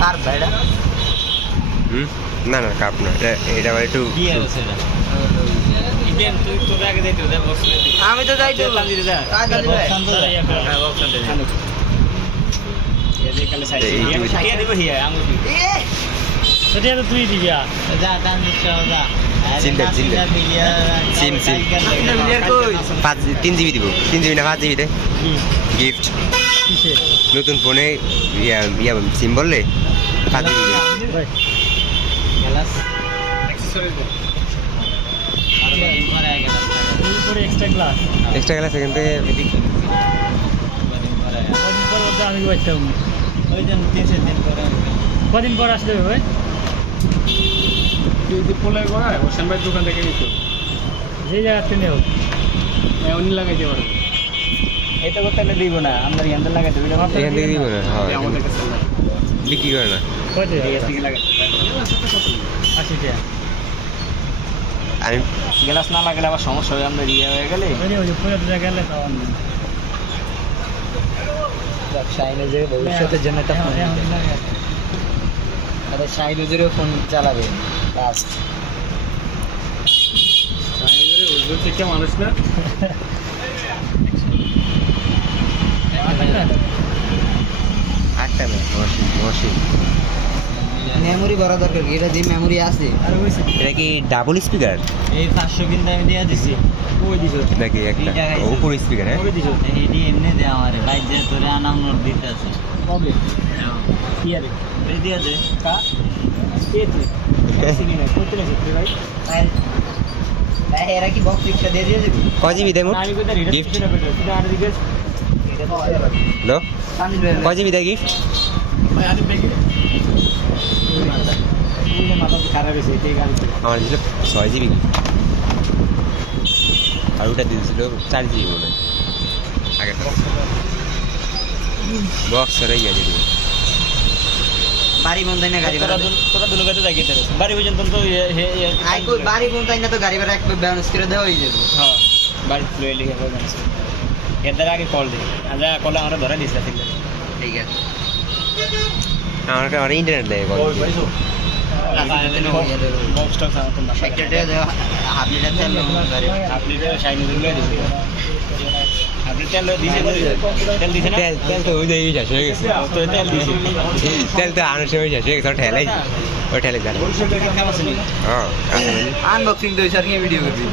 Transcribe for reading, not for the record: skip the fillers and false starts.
কার ভাইটা না না কাপ না এটা আবার একটু আমি তো যাই তুই দিবি তিন জিবি দিব 3 জিবি না 5 জিবি দে গিফট নতুন ফোনে ইয়া সিম বললে 5 GB extra class extra class এখান থেকে আমি বাচ্চাম কদিন পর আসলে ভাই পোলার করা হোসেন ভাইয়ের দোকান থেকে নিত যে জায়গাতে নেও উনি লাগাইতে পারবে এটা করতে দিব না আমরা ইয়ান্দার লাগাই দেব এখান থেকে দিব না হ্যাঁ আমাদের কাছে না বিক্রি করে না কত থেকে লাগাই 80 টাকা আমি গ্লাস না লাগালে আবার সমস্যা হবে আমরা রিয়া হয়ে গেলে ওই যে পুরো জায়গা গেলে তো শাইনুজের ভবিষ্যতের জন্য একটা ফোন আরে শাইনুজেরও ফোন চালাবে লাস্ট থেকে মানুষ না আটটা না মশিন মেমোরি বড় দরকার এটা যে মেমোরি আছে আর হইছে এটা কি ডাবল স্পিকার এই 500 কিন্তু আমি দিয়ে দিছি ওই দিছো নাকি একটা উপর স্পিকার হ্যাঁ ওই দিছো এইডি এমনি দে আমারে ভাই যে তোরে আনাম নোট দিতে আছে কবে কি আরে এই দিয়া দে কা এতে সিনি না কত লাগে ভাই ভাই এরা কি বক্স রিকশা দিয়ে দিয়ে দিবি কয় জিবি দেয় মোট আমি কইতা রিটার্ন Gift? সেটা পেটো সেটা আর দিবেস লো কয় জিবি দেয় গিফট ভাই আরে দেখি মাথা খারাপ হয়েছে এই গাড়ি আমার দিল 6 জিবি আর ওটা দিয়েছিল 4 জিবি মনে হয় আগে বক্স রে ইয়া দিল বাড়ি বন্ধ না গাড়ি ভাড়া তোরা দুলো গাতে যাই গেতে বাড়ি পর্যন্ত তো আই কই বাড়ি বন্ধ না তো গাড়ি ভাড়া একবার ব্যালেন্স করে দেওয়া হয়ে যাবে হ্যাঁ বাড়ি লয়ে লিখে হবে জানিস এদের আগে কল দে আজ কল আমরা ধরে দিছ ঠিক আছে ঠিক আছে আমার ইন্টারনেট দেয় কল বক্সটা তোমরা সেক্রেটারি দেওয়া হাফ লিটার তেল গাড়ি আপনি শাইনি দিলে দিছে আপনি তেল দিছে তেল দিছে না তেল তো ওই দেই শেষ হয়ে গেছে তো তেল দিছে তেল তো আনার সময় শেষ হয়ে গেছে ঠেলাই ওই ঠেলাই যায় কেমন আছে হ্যাঁ আনবক্সিং তো স্যার কি ভিডিও করবি